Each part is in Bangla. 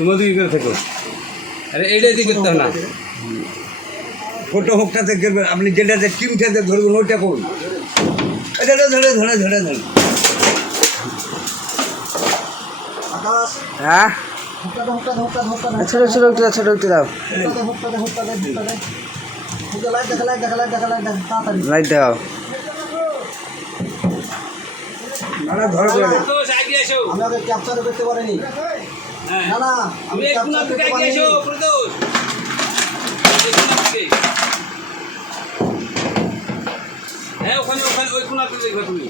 তোমার করে থেকো। আরে এইটাই করতে হবে না। ফটো হোকটাতে করবেন আপনি যেটাতে টিমটাতে ধরবেন ওইটা করুন। ধরে ধরে ধরে ধরে ধরে। হ্যাঁ? ছোট ছোট একটু দাও, ছোট একটু দাও। লাইট দাও। তো আগে ক্যাপচারে করতে পারিনি। না না আমি করতে আগে পারিনি। এসো প্রদোষ। হ্যাঁ ওখানে ওখানে ওই কোণাতে দেখবে তুমি।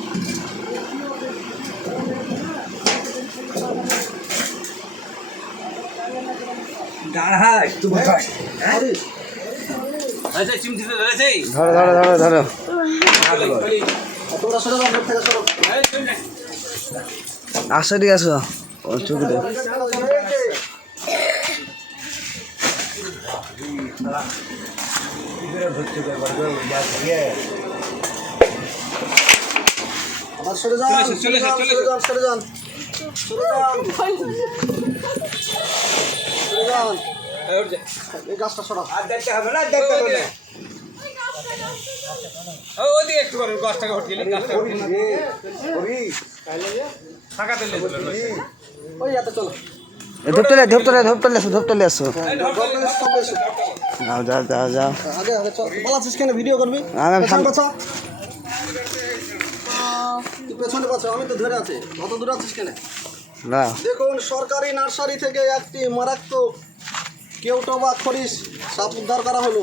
আচ্ছা ধরেছে ধরো ধরো ধরো ধরো তোমরা সরে যাও মুখ থেকে সরো আসো ঠিক আসো। আবার সরে যান চলে সরে চলে যান এসো, যান সরে যান সরে যান সরে যান এই গাছটা সরাও আর দেখতে হবে না দেখতে হবে না ওদিকে একটু করো গাছটাকে হট গাছটা হট গেলে ফাঁকা দিলে ওই এত চলো। ধূপতলে ধূপতলে ধূপতলে আসো ধূপতলে আসো। গভর্নমেন্ট স্টপ এসো যাও যাও যাও যাও। আগে আগে চল। পালাচ্ছিস কেন? ভিডিও করবি? আমি পেছনে তুই আমি তো ধরে আছি। কত দূর আছিস কেন? না। দেখুন সরকারি নার্সারি থেকে একটি মারাত্মক কেউটো বা খরিস সাপ উদ্ধার করা হলো।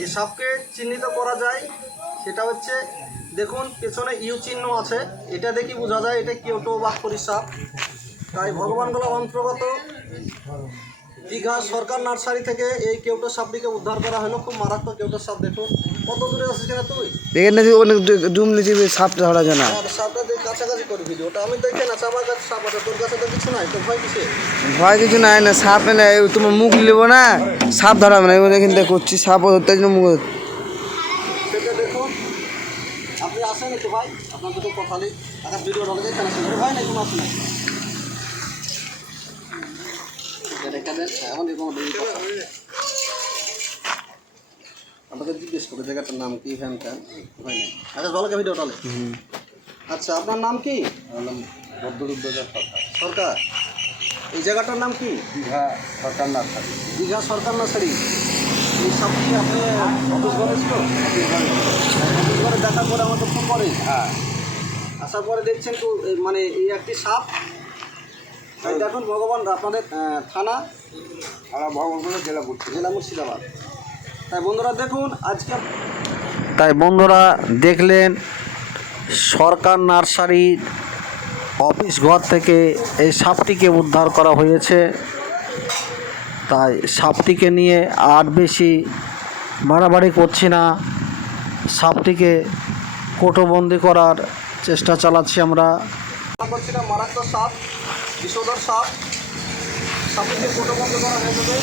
এই সাপকে চিহ্নিত করা যায়, সেটা হচ্ছে, দেখুন, পেছনে ইউ চিহ্ন আছে, এটা দেখি বোঝা যায় এটা কেউটো বা সাপ। তাই ভগবানগুলো অন্তর্গত দীঘা সরকার নার্সারি থেকে এই কেউটো সাপটিকে উদ্ধার করা হলো। খুব মারাত্মক কেউটো সাপ দেখুন। কত দূরে আছিস কেন তুই? এখানে যে অনেক জুম নিচে সাপ ধরা যায় না। আর সাপটা দিয়ে কাছাকাছি করে ভিডিওটা আমি দেখে না আমার কাছে সাপ আছে তোর কাছে তো কিছু নাই তো ভয় কিসে ভয় কিছু নাই না সাপ না তোমার মুখ নেব না সাপ ধরাবে না এখান থেকে করছি সাপও ধরতে জন্য মুখ সেটা দেখুন। আপনি আসেন একটু ভাই আপনার দুটো কথা নেই আকাশ ভিডিও ঢালে যায় কেন সেটা ভাই নাই কোনো আসে আপনাকে জিজ্ঞেস করে জায়গাটার নাম কি ফ্যান ফ্যান হয় নাই। আচ্ছা ভালোকে ভিডিও ঢালে আচ্ছা আপনার নাম কি? সরকার। এই জায়গাটার নাম কি? দীঘা সরকার নার্সারি। দীঘা সরকার নার্সারি। এই সব কি আপনি অফিস ঘরে ছিল? অফিস ঘরে। দেখার পরে আমাকে ফোন করে। হ্যাঁ। আসার পরে দেখছেন তো মানে এই একটি সাপ তাই দেখুন ভগবান আপনাদের থানা? সারা ভগবান জেলা জেলা মুর্শিদাবাদ। তাই বন্ধুরা দেখুন আজকে তাই বন্ধুরা দেখলেন সরকার নার্সারি অফিস ঘর থেকে এই সাপটিকে উদ্ধার করা হয়েছে। তাই সাপটিকে নিয়ে আর বেশি বাড়াবাড়ি করছি না। সাপটিকে কোটোবন্দি করার চেষ্টা চালাচ্ছি আমরা। মারাত্মক সাপ। বিষধর সাপ। সাপটিকে কোটোবন্ধ করা হয়ে যাবে।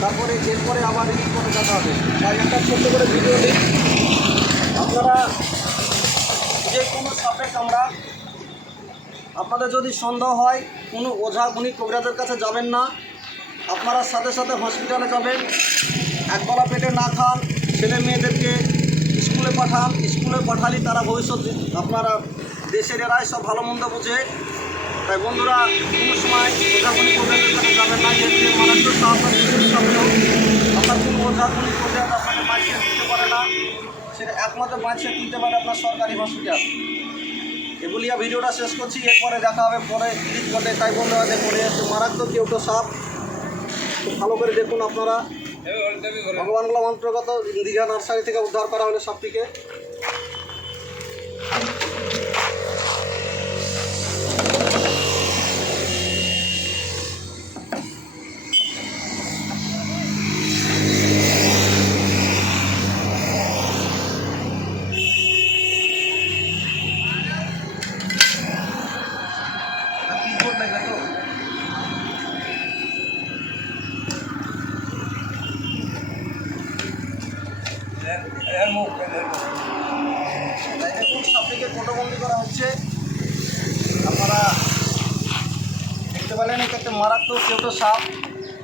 তারপরে এরপরে আবার ই করে যেতে হবে। তাই একটা ছোট্ট করে ভিডিও দিই আপনারা যে কোনো সাপে কামড়া আপনাদের যদি সন্দেহ হয়, কোনো ওঝা গুণী কবিরাজের কাছে যাবেন না। আপনারা সাথে সাথে হসপিটালে যাবেন। একবেলা পেটে না খান, ছেলে মেয়েদেরকে স্কুলে পাঠান। স্কুলে পাঠালে তারা ভবিষ্যৎ আপনারা দেশের এরাই সব ভালো মন্দ বুঝে। তাই বন্ধুরা কোনো সময় ওঝাগুনি কাছে যাবেন না যে বিষের সাপেও আপনার কোনো ওঝাগুনি কবিরাজ আপনাকে মাইকে দিতে পারে না। সেটা একমাত্র বাঁচিয়ে তুলতে পারে আপনার সরকারি হসপিটাল এগুলিয়া ভিডিওটা শেষ করছি এরপরে দেখা হবে পরে ক্লিক করতে তাই বন্ধুরা দেখুন মারাত্মক কেউটো সাপ। ভালো করে দেখুন আপনারা। ভগবানগুলো অন্তর্গত দীঘা নার্সারি থেকে উদ্ধার করা হলো সাপটিকে। কেউটো সাপ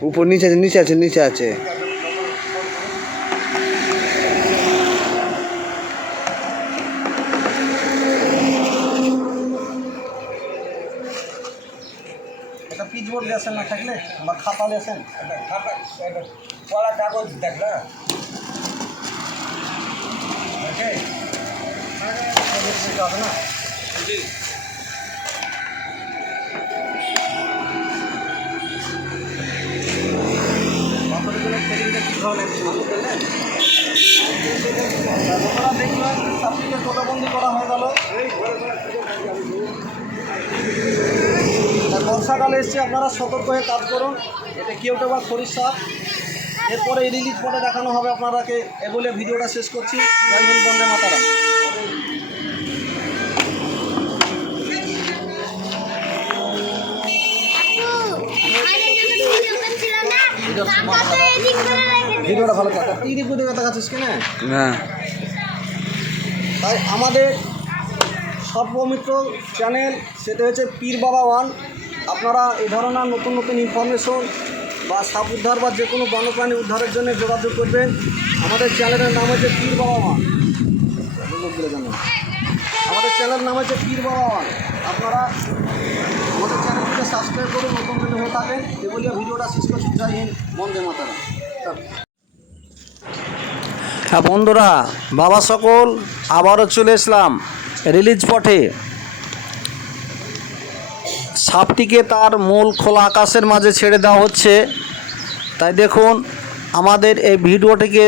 উপর নিচে আছে নিচে আছে নিচে আছে এটা পিচবোর্ড দিয়েছেন না থাকলে বা খাতা কলা কাগজ ওকে না ধরনের দেখলেন কোটাবন্দি করা হয়ে গেল বর্ষাকালে এসছে আপনারা সতর্ক হয়ে কাজ করুন। এটা কেউ বা খরির সাপ? এরপরে রিলিজ পরে দেখানো হবে আপনারাকে। এ বলে ভিডিওটা শেষ করছি। জয় হিন্দ বন্দে মাতারা ভিডিওটা ভালো কথা এই দিকে দিকে দেখাচ্ছিস কেন? না। তাই আমাদের সর্বমিত্র চ্যানেল সেটা হচ্ছে পীর বাবা ওয়ান। আপনারা এই ধরনের নতুন নতুন ইনফরমেশন বা সাপ উদ্ধার বা যে কোনো বন্যপ্রাণী উদ্ধারের জন্য যোগাযোগ করবেন। আমাদের চ্যানেলের নাম হচ্ছে পীর বাবা ওয়ান। আমাদের চ্যানেলের নাম হচ্ছে পীর বাবা ওয়ান। আপনারা আমাদের চ্যানেলটিকে সাবস্ক্রাইব করুন নতুন নতুন হয়ে থাকেন। এ এগুলি ভিডিওটা শেষ করছি। জয় হিন্দ। বন্দে মাতারা হ্যাঁ বন্ধুরা, বাবা সকল আবারও চলে এসলাম রিলিজ পথে। সাপটিকে তার মূল খোলা আকাশের মাঝে ছেড়ে দেওয়া হচ্ছে। তাই দেখুন, আমাদের এই ভিডিওটিকে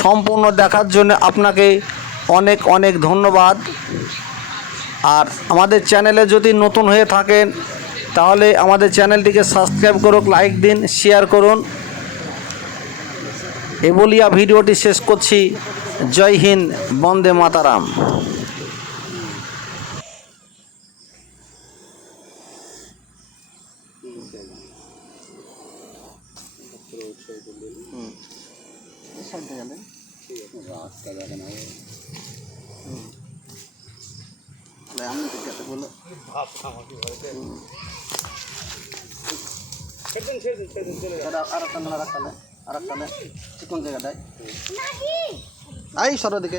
সম্পূর্ণ দেখার জন্য আপনাকে অনেক অনেক ধন্যবাদ। আর আমাদের চ্যানেলে যদি নতুন হয়ে থাকেন, তাহলে আমাদের চ্যানেলটিকে সাবস্ক্রাইব করুক, লাইক দিন, শেয়ার করুন। এ বলিয়া ভিডিওটি শেষ করছি। জয় হিন্দ বন্দে মাতারাম। আর একটা না আর একটা না আর একটা না জায়গাটায় আই সরো দিকে